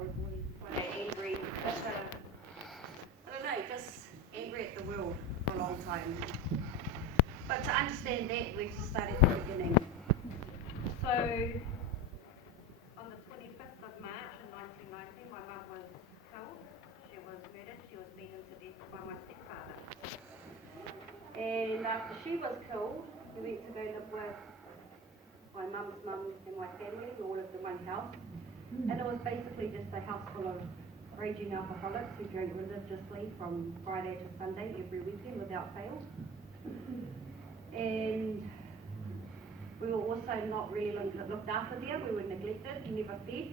was really quite angry, just I don't know, just angry at the world for a long time. But to understand that, we just started at the beginning. So, on the 25th of March in 1990, my mum was killed. She was murdered. She was beaten to death by my stepfather. And after she was killed, we went to go live with my mum's mum and my family. We all lived in one house. And it was basically just a house full of raging alcoholics who drank religiously from Friday to Sunday every weekend without fail. And we were also not really looked after there. We were neglected, never fed.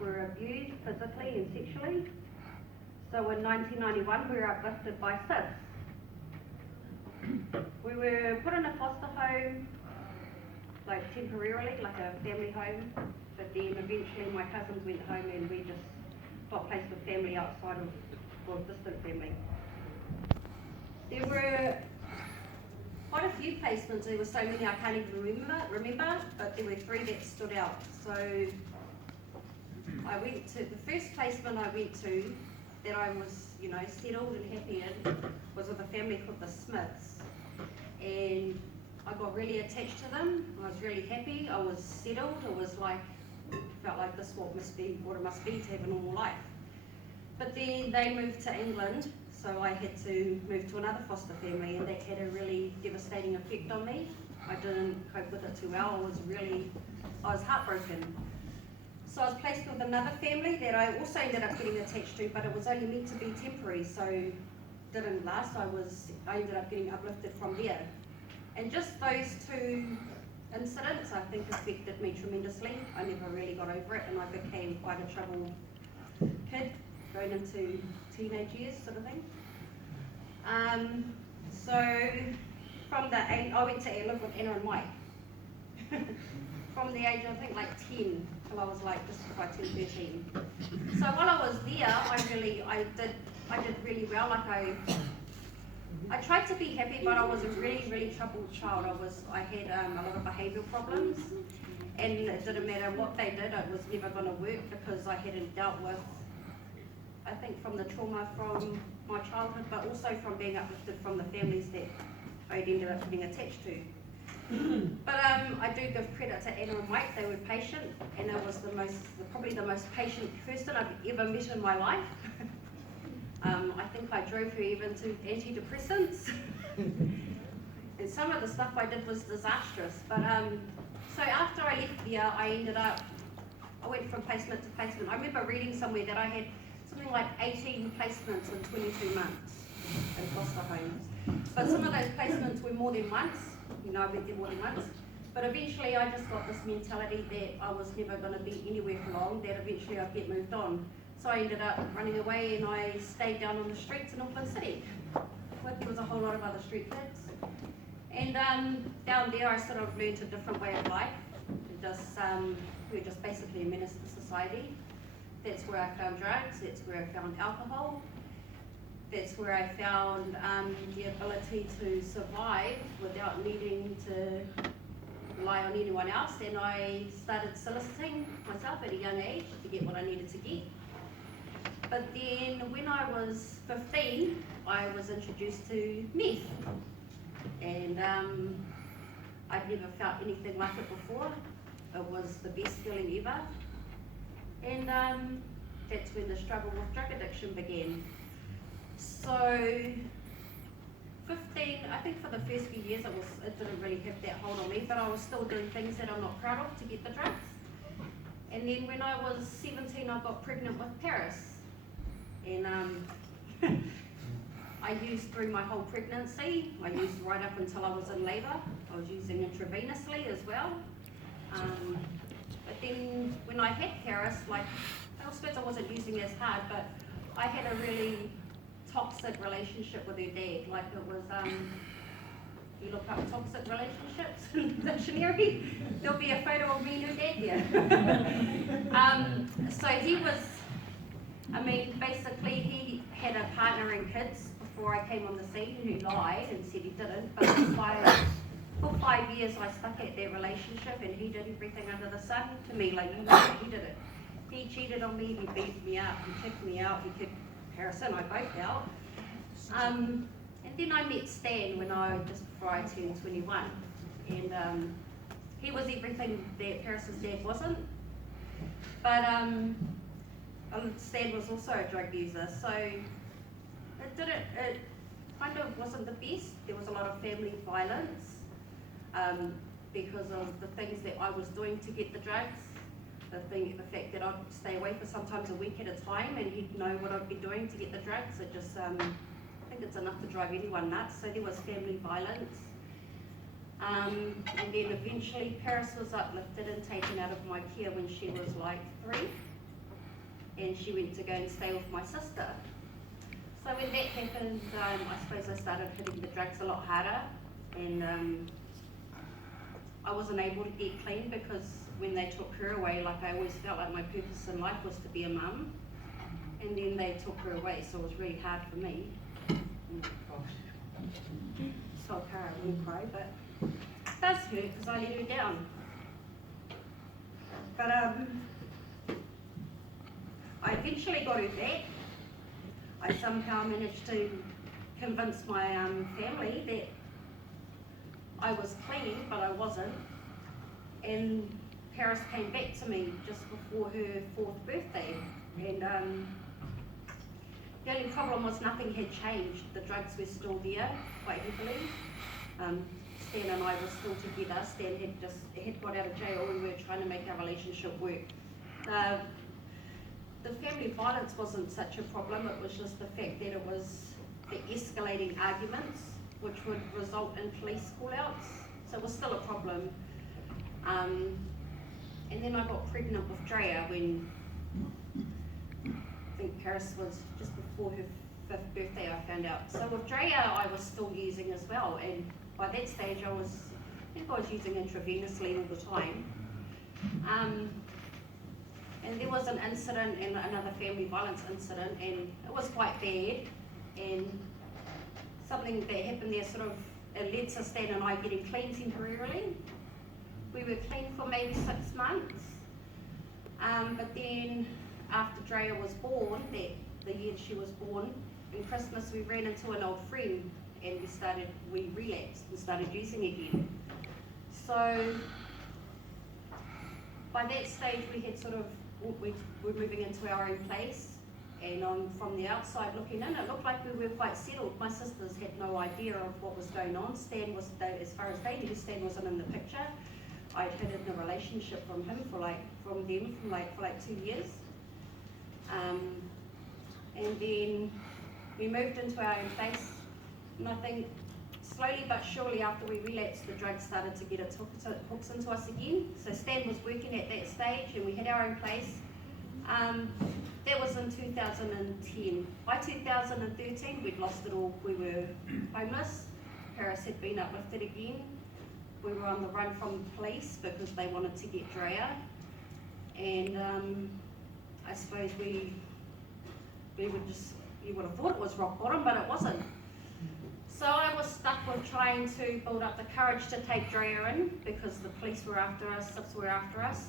We were abused physically and sexually. So in 1991 we were uplifted by SIDS. We were put in a foster home, like temporarily, like a family home, but then eventually my cousins went home and we just got placed with family outside of, well, distant family. There were quite a few placements. There were so many I can't even remember, but there were 3 that stood out. So I went to, the first placement I went to that I was, settled and happy in was with a family called the Smiths. And I got really attached to them. I was really happy. I was settled. It was like, felt like this what it must be to have a normal life. But then they moved to England, so I had to move to another foster family, and that had a really devastating effect on me. I didn't cope with it too well. I was heartbroken. So I was placed with another family that I also ended up getting attached to, but it was only meant to be temporary, so it didn't last. I ended up getting uplifted from there. And just those 2 incidents, I think, affected me tremendously. I never really got over it, and I became quite a troubled kid, going into teenage years, sort of thing. So from I went to live with Anna and Mike. From the age of, I think, like 10 till I was like just before I turned 13. So while I was there, I did really well. Like I tried to be happy, but I was a really, really troubled child. I had a lot of behavioural problems, and it didn't matter what they did, it was never going to work because I hadn't dealt with, I think, from the trauma from my childhood, but also from being uplifted from the families that I ended up getting attached to. But I do give credit to Anna and Mike. They were patient, and it was probably the most patient person I've ever met in my life. I think I drove her even to antidepressants. And some of the stuff I did was disastrous. But so after I left there, I went from placement to placement. I remember reading somewhere that I had something like 18 placements in 22 months in foster homes. But some of those placements were more than once. I went there more than once. But eventually I just got this mentality that I was never going to be anywhere for long, that eventually I'd get moved on. So I ended up running away, and I stayed down on the streets in Auckland City. There was a whole lot of other street kids. And down there I sort of learned a different way of life. We were just basically a menace to society. That's where I found drugs, that's where I found alcohol. That's where I found the ability to survive without needing to rely on anyone else. And I started soliciting myself at a young age to get what I needed to get. But then when I was 15, I was introduced to meth. And I'd never felt anything like it before. It was the best feeling ever. And that's when the struggle with drug addiction began. So 15, I think for the first few years it didn't really have that hold on me, but I was still doing things that I'm not proud of to get the drugs. And then when I was 17, I got pregnant with Paris. And I used through my whole pregnancy. I used right up until I was in labour. I was using intravenously as well. But then when I had Paris, I suppose I wasn't using as hard, but I had a really toxic relationship with her dad. It was, you look up toxic relationships in the dictionary, there'll be a photo of me and her dad there. So he was, basically he had a partner and kids before I came on the scene who lied and said he didn't, but for 5 years I stuck at their relationship, and he did everything under the sun to me, he did it. He cheated on me, he beat me up, he kicked me out, he kicked Paris and I both out. And then I met Stan just before I turned 21. And he was everything that Paris's dad wasn't. But Stan was also a drug user, so it kind of wasn't the best. There was a lot of family violence because of the things that I was doing to get the drugs. The fact that I'd stay away for sometimes a week at a time and he'd know what I'd be doing to get the drugs. It just, I think it's enough to drive anyone nuts. So there was family violence. And then eventually Paris was uplifted and taken out of my care when she was like 3. And she went to go and stay with my sister. So when that happened, I suppose I started hitting the drugs a lot harder. And I wasn't able to get clean because when they took her away, like I always felt like my purpose in life was to be a mum. And then they took her away, so it was really hard for me. Oh gosh. So Cara wouldn't cry, but it does hurt because I let her down. But I eventually got her back. I somehow managed to convince my family that I was clean, but I wasn't. And Paris came back to me just before her 4th birthday. And the only problem was nothing had changed. The drugs were still there, quite heavily. Stan and I were still together. Stan had got out of jail. We were trying to make our relationship work. The family violence wasn't such a problem. It was just the fact that it was the escalating arguments, which would result in police call-outs. So it was still a problem. And then I got pregnant with Drea when I think Paris was just before her 5th birthday, I found out. So with Drea, I was still using as well. And by that stage, I think I was using intravenously all the time. And there was an incident, and another family violence incident, and it was quite bad. And something that happened there it led to Stan and I getting clean temporarily. We were clean for maybe 6 months. But then after Drea was born, the year she was born, in Christmas we ran into an old friend and we relapsed and started using again. So by that stage we had we were moving into our own place, and from the outside looking in, it looked like we were quite settled. My sisters had no idea of what was going on. Stan was, as far as they knew, Stan wasn't in the picture. I'd hidden a relationship from them for like 2 years. And then we moved into our own place, and I think slowly but surely after we relapsed, the drugs started to get its hooks into us again. So Stan was working at that stage and we had our own place. That was in 2010. By 2013, we'd lost it all. We were homeless. Paris had been uplifted again. We were on the run from the police because they wanted to get Drea. And I suppose you would have thought it was rock bottom, but it wasn't. So I was stuck with trying to build up the courage to take Drea in because the police were after us, SIPs were after us.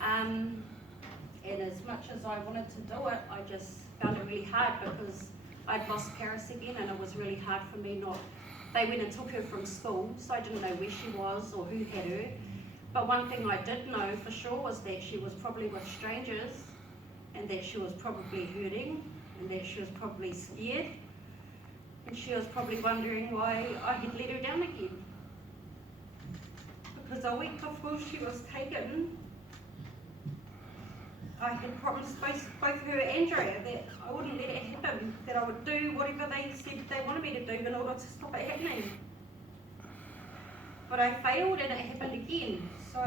And as much as I wanted to do it, I just found it really hard because I'd lost Paris again, and it was really hard for me they went and took her from school, so I didn't know where she was or who had her. But one thing I did know for sure was that she was probably with strangers, and that she was probably hurting, and that she was probably scared, and she was probably wondering why I had let her down again. Because a week before she was taken, I had promised both her and Drea that I wouldn't let it happen, that I would do whatever they said they wanted me to do in order to stop it happening. But I failed and it happened again, so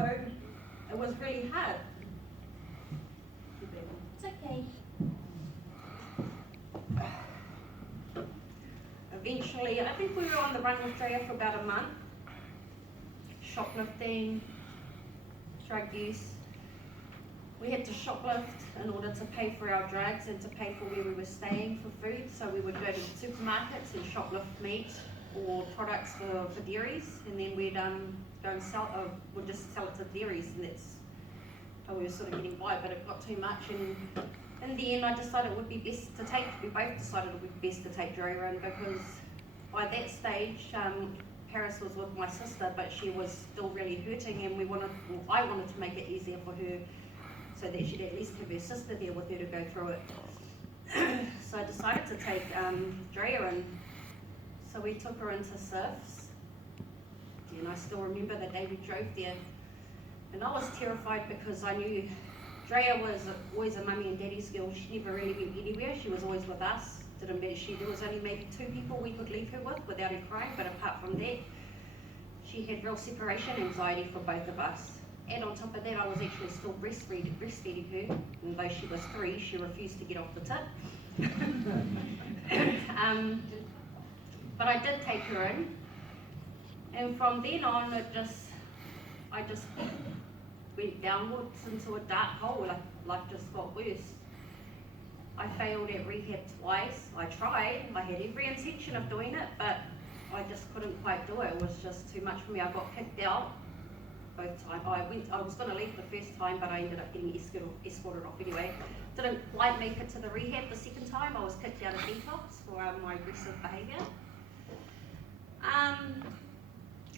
it was really hard. It's okay. Eventually, I think we were on the run with Drea for about a month. Shoplifting, drug use. We had to shoplift in order to pay for our drugs and to pay for where we were staying for food. So we would go to supermarkets and shoplift meat or products for dairies, and then we'd go and we'd just sell it to dairies, and we were sort of getting by, but it got too much, and in the end I decided it would be best to take, we both decided it would be best to take Drea in, because by that stage, Paris was with my sister, but she was still really hurting, and I wanted to make it easier for her so that she'd at least have her sister there with her to go through it. So I decided to take Drea in. So we took her into SIFs, and I still remember the day we drove there. And I was terrified because I knew Drea was always a mummy and daddy's girl. She never really went anywhere. She was always with us. There was only maybe 2 people we could leave her with without her crying, but apart from that, she had real separation anxiety for both of us. And on top of that, I was actually still breastfeeding her, and though she was 3, she refused to get off the tip. But I did take her in, and from then on, I just went downwards into a dark hole. Life just got worse. I failed at rehab twice. I tried. I had every intention of doing it, but I just couldn't quite do it. It was just too much for me. I got kicked out both times. I was going to leave the first time, but I ended up getting escorted off anyway. Didn't quite make it to the rehab the second time. I was kicked out of detox for my aggressive behaviour.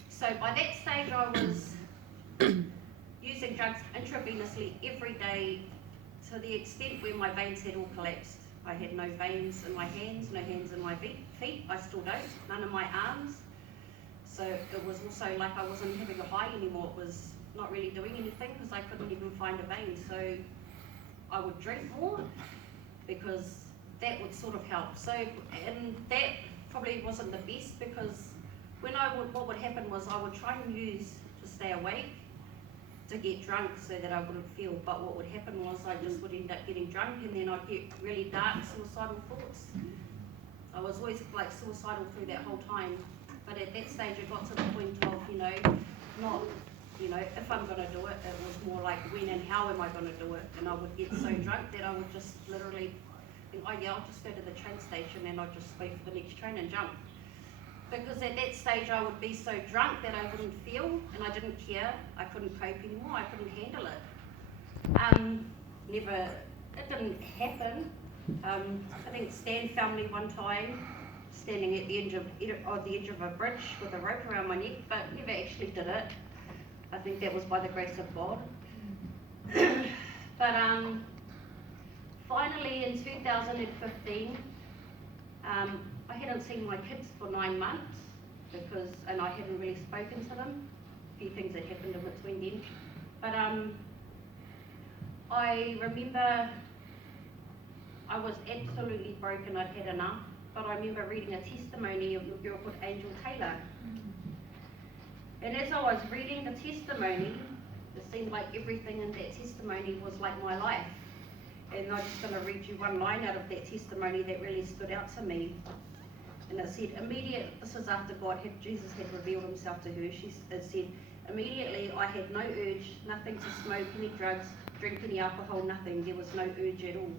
So by that stage, I was using drugs intravenously every day, to the extent where my veins had all collapsed. I had no veins in my hands, no hands in my feet. I still don't, none in my arms. So it was also like I wasn't having a high anymore. It was not really doing anything because I couldn't even find a vein. So I would drink more because that would sort of help. So, and that probably wasn't the best, because what would happen was I would try and use to stay awake, to get drunk so that I wouldn't feel, but what would happen was I just would end up getting drunk, and then I'd get really dark suicidal thoughts. I was always like suicidal through that whole time, but at that stage it got to the point of, not, if I'm going to do it, it was more like when and how am I going to do it, and I would get so drunk that I would just literally think, oh yeah, I'll just go to the train station and I'll just wait for the next train and jump. Because at that stage I would be so drunk that I wouldn't feel, and I didn't care. I couldn't cope anymore. I couldn't handle it. It didn't happen. I think Stan found me one time standing at the edge of a bridge with a rope around my neck, but never actually did it. I think that was by the grace of God. But finally in 2015, I hadn't seen my kids for 9 months and I hadn't really spoken to them. A few things had happened in between then. But I remember I was absolutely broken. I'd had enough. But I remember reading a testimony of a girl called Angel Taylor. And as I was reading the testimony, it seemed like everything in that testimony was like my life. And I'm just going to read you one line out of that testimony that really stood out to me. And it said, this was after Jesus had revealed himself to her. It said, immediately I had no urge, nothing to smoke any drugs, drink any alcohol, nothing. There was no urge at all.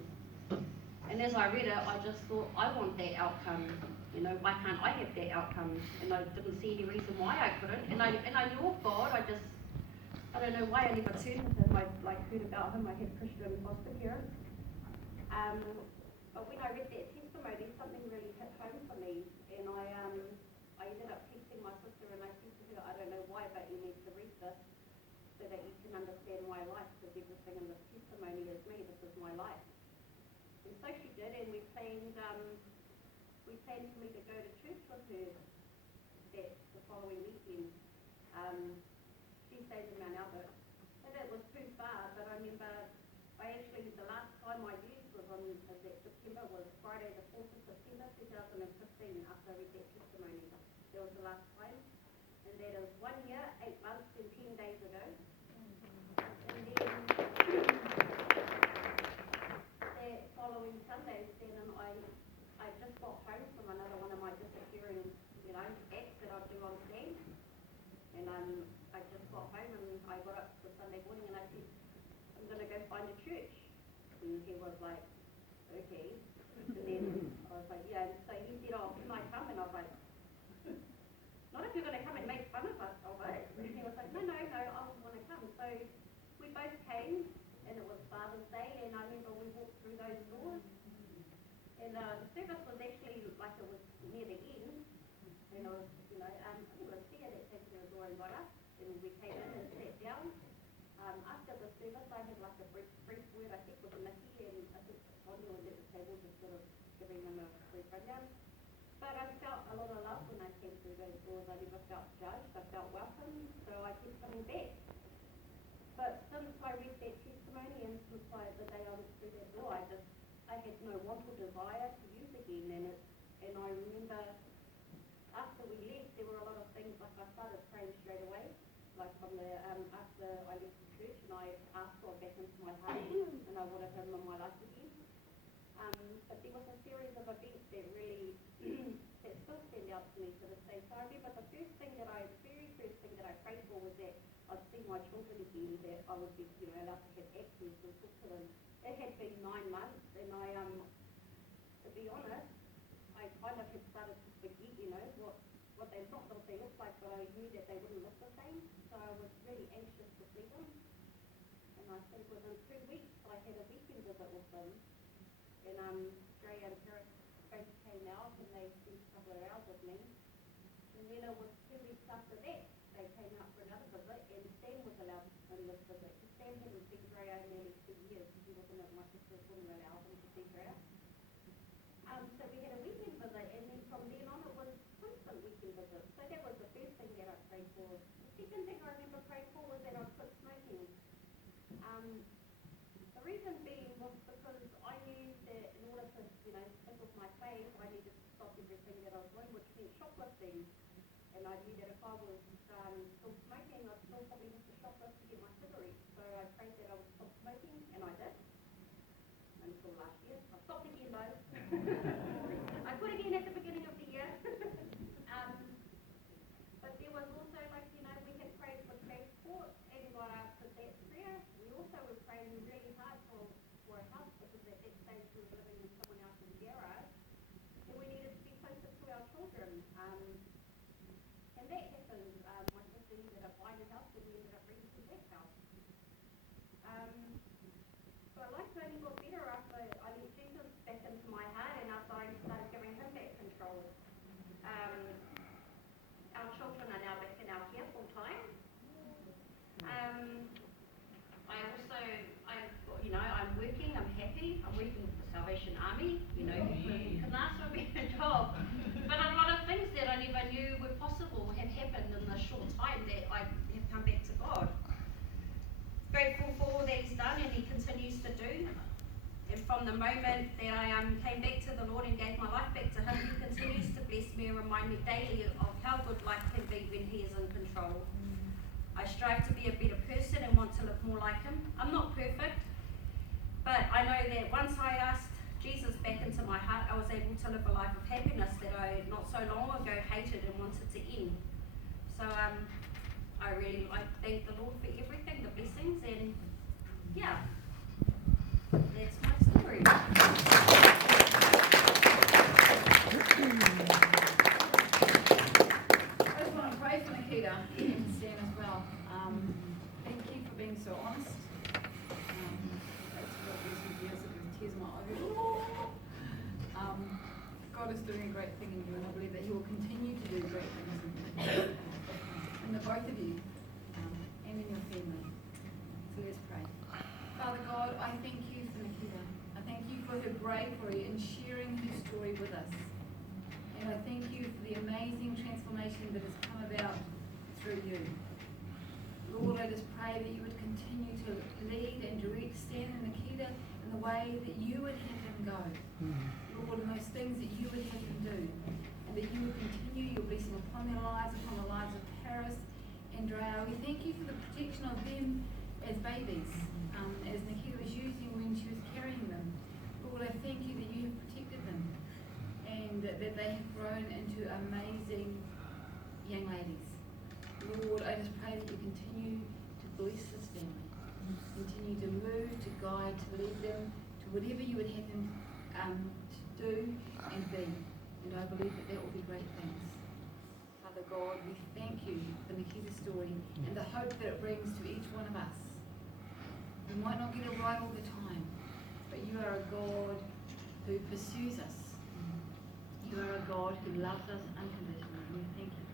And as I read it, I just thought, I want that outcome. Why can't I have that outcome? And I didn't see any reason why I couldn't. And I knew of God. I don't know why I never turned to him. I heard about him. I had Christian foster parents. But when I read that testimony, something really hit home for me. And I ended up texting my sister, and I said to her, I don't know why, but you need to read this so that you can understand my life, because everything in this testimony is me. This is my life. And so she did, and we planned for me to go to church with her the following weekend. She stayed in Mount Albert, and it was too far, but I remember the last time I used was that September, was Friday the 4th of September 2015, after I read that testimony. That was the last time, and that is 1 year, 8 months and 10 days ago. And then that following Sunday, I just got home from another one of my disappearing, acts that I do on stand. And I just got home, and I got up the Sunday morning and I said, I'm going to go find a church. And he was like, okay. And then I was like, yeah. And so he said, oh, can I come? And I was like, not if you're going to come and make fun of us, of it. And he was like, no, I want to come. So we both came. those doors. And the service was actually like it was near the end. And I was, I think it was Tia that came to the door and got us. And we came in and sat down. After the service, I had like a brief word, I think, with Nikki, and I think Sonia was at the table just sort of giving them a brief rundown. But I felt a lot of love when I came through those doors. I never felt judged. I felt welcome, so I kept coming back. But since I read that testimony and since the day I went through that door, I had no want or desire to use again. And I remember after we left, there were a lot of things, like I started praying straight away, like from after I left the church, and I asked God back into my heart, and I wanted Him in my life again. But there was a series of events that really, that still stand out to me to this day. So I remember the very first thing that I prayed for was that I'd see my children again, that I would be, allowed to have access and talk to them. It had been 9 months, and to be honest, I kind of had started to forget, what they looked like, but I knew that they wouldn't look the same. So I was really anxious to see them. And I think within 2 weeks, I had a weekend visit with them. And Dre and Paris both came out, and they spent a couple of hours with me. And then it was 2 weeks after that, they came out for another visit, and Stan was allowed in this visit. Stan hadn't seen Dre in nearly 2 years, because he wasn't at my sister's, wouldn't allow him to see Dre. So we had a weekend visit, and then from then on it was constant weekend visits. So that was the first thing that I prayed for. The second thing I remember praying for was that I'd quit smoking. The reason being was because I knew that in order to, stick with my faith, I needed to stop everything that I was doing, which meant shoplifting. And I knew that if I was still smoking, I'd still probably have to shoplift to get my cigarettes. So I prayed that I would stop smoking, and I did. Until last year. I stopped again though. I quit again at the beginning of the year. But there was also, we had prayed for transport, and God answered that prayer. We also were praying really hard for a house, because at that stage we were living in someone else's garage, and we needed to be closer to our children. And that happened. My sister ended up buying a house, and we ended up renting that house. So life only got better after I let Jesus back into my heart, and after I started giving Him back control. Our children are now back in our care full time. I'm working, I'm happy, I'm working with the Salvation Army, who can ask for me a job. But a lot of things that I never knew were possible have happened in the short time that I have come back to God. Grateful for all that He's done and He continues to do. And from the moment that I came back to the Lord and gave my life back to Him, He continues to bless me and remind me daily of how good life can be when He is in control. I strive to be a better person and want to live more like Him. I'm not perfect, but I know that once I asked Jesus back into my heart, I was able to live a life of happiness that I not so long ago hated and wanted to end. So I thank the Lord for everything, the blessings, and yeah, that's my story. I just want to pray for Nikita and Stan as well. Thank you for being so honest. That's what these years of tears in my eyes. God is doing a great thing in you, and I believe that He will continue to do great things in you, in the both of you, and in your family. So let's pray. Father God, I thank you for Nikita. I thank you for her bravery in sharing her story with us. And I thank you for the amazing transformation that has come about through you. Lord, I just pray that you would continue to lead and direct Stan and Nikita in the way that you would have him go. Lord, in those things that you would have him do. And that you would continue your blessing upon their lives, upon the lives of Paris and Drea. We thank you for the protection of them as babies, as Nikita was using when she was carrying them. Lord, I thank you that you have protected them and that they have grown into amazing young ladies. Lord, I just pray that you continue to bless this family, continue to move, to guide, to lead them to whatever you would have them to do and be. And I believe that will be great things. Father God, we thank you for Nikita's story and the hope that it brings to each one of us. We might not get it right all the time, but but you are a God who pursues us. You are a God who loves us unconditionally. We thank you